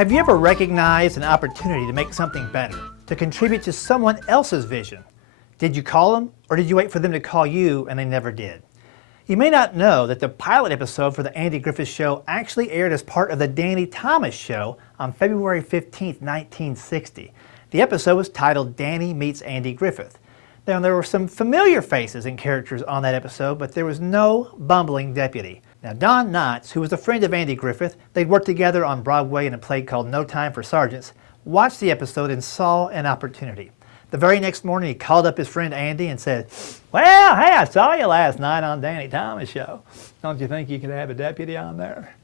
Have you ever recognized an opportunity to make something better, to contribute to someone else's vision? Did you call them, or did you wait for them to call you and they never did? You may not know that the pilot episode for the Andy Griffith Show actually aired as part of the Danny Thomas Show on February 15, 1960. The episode was titled Danny Meets Andy Griffith. Now, there were some familiar faces and characters on that episode, but there was no bumbling deputy. Now, Don Knotts, who was a friend of Andy Griffith, they'd worked together on Broadway in a play called No Time for Sergeants, watched the episode and saw an opportunity. The very next morning, he called up his friend Andy and said, "Well, hey, I saw you last night on Danny Thomas Show. Don't you think you could have a deputy on there?"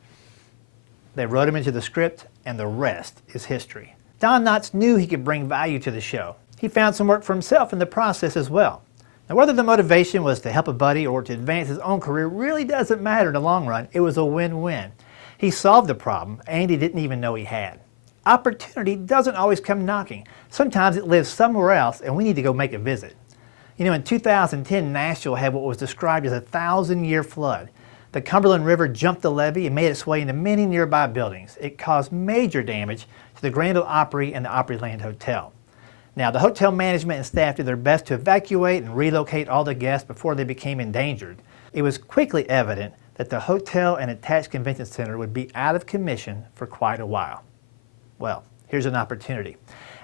They wrote him into the script, and the rest is history. Don Knotts knew he could bring value to the show. He found some work for himself in the process as well. Now, whether the motivation was to help a buddy or to advance his own career really doesn't matter in the long run. It was a win-win. He solved the problem Andy didn't even know he had. Opportunity doesn't always come knocking. Sometimes it lives somewhere else and we need to go make a visit. You know, in 2010, Nashville had what was described as a 1,000-year flood. The Cumberland River jumped the levee and made its way into many nearby buildings. It caused major damage to the Grand Ole Opry and the Opryland Hotel. Now, the hotel management and staff did their best to evacuate and relocate all the guests before they became endangered. It was quickly evident that the hotel and attached convention center would be out of commission for quite a while. Well, here's an opportunity.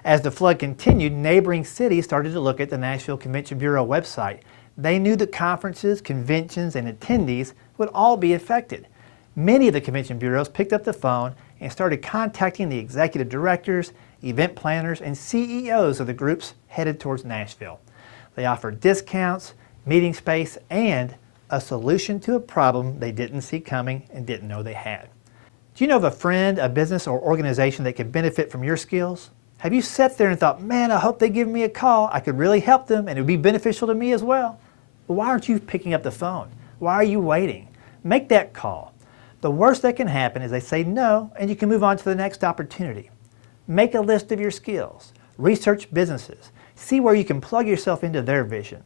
As the flood continued, neighboring cities started to look at the Nashville Convention Bureau website. They knew that conferences, conventions, and attendees would all be affected. Many of the convention bureaus picked up the phone and started contacting the executive directors, event planners, and CEOs of the groups headed towards Nashville. They offered discounts, meeting space, and a solution to a problem they didn't see coming and didn't know they had. Do you know of a friend, a business, or organization that could benefit from your skills? Have you sat there and thought, man, I hope they give me a call. I could really help them and it would be beneficial to me as well? But why aren't you picking up the phone? Why are you waiting? Make that call. The worst that can happen is they say no and you can move on to the next opportunity. Make a list of your skills. Research businesses. See where you can plug yourself into their vision.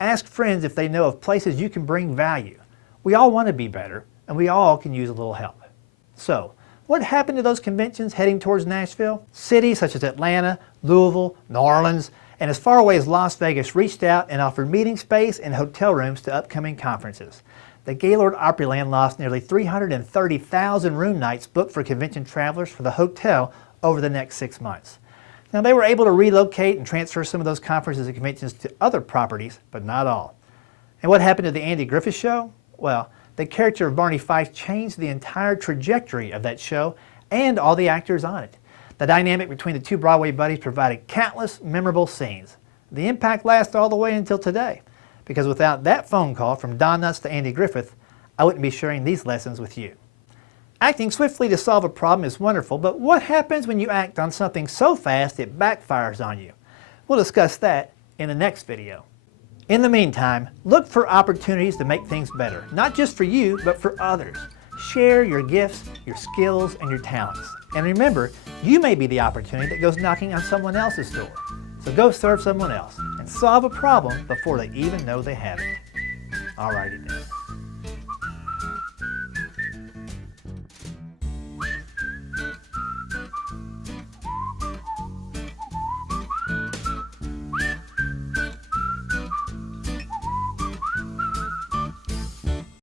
Ask friends if they know of places you can bring value. We all want to be better and we all can use a little help. So, what happened to those conventions heading towards Nashville? Cities such as Atlanta, Louisville, New Orleans, and as far away as Las Vegas reached out and offered meeting space and hotel rooms to upcoming conferences. The Gaylord Opryland lost nearly 330,000 room nights booked for convention travelers for the hotel over the next 6 months. Now, they were able to relocate and transfer some of those conferences and conventions to other properties, but not all. And what happened to the Andy Griffith Show? Well, the character of Barney Fife changed the entire trajectory of that show and all the actors on it. The dynamic between the two Broadway buddies provided countless memorable scenes. The impact lasts all the way until today, because without that phone call from Don Knotts to Andy Griffith, I wouldn't be sharing these lessons with you. Acting swiftly to solve a problem is wonderful, but what happens when you act on something so fast it backfires on you? We'll discuss that in the next video. In the meantime, look for opportunities to make things better, not just for you, but for others. Share your gifts, your skills, and your talents. And remember, you may be the opportunity that goes knocking on someone else's door. So go serve someone else and solve a problem before they even know they have it. Alrighty then.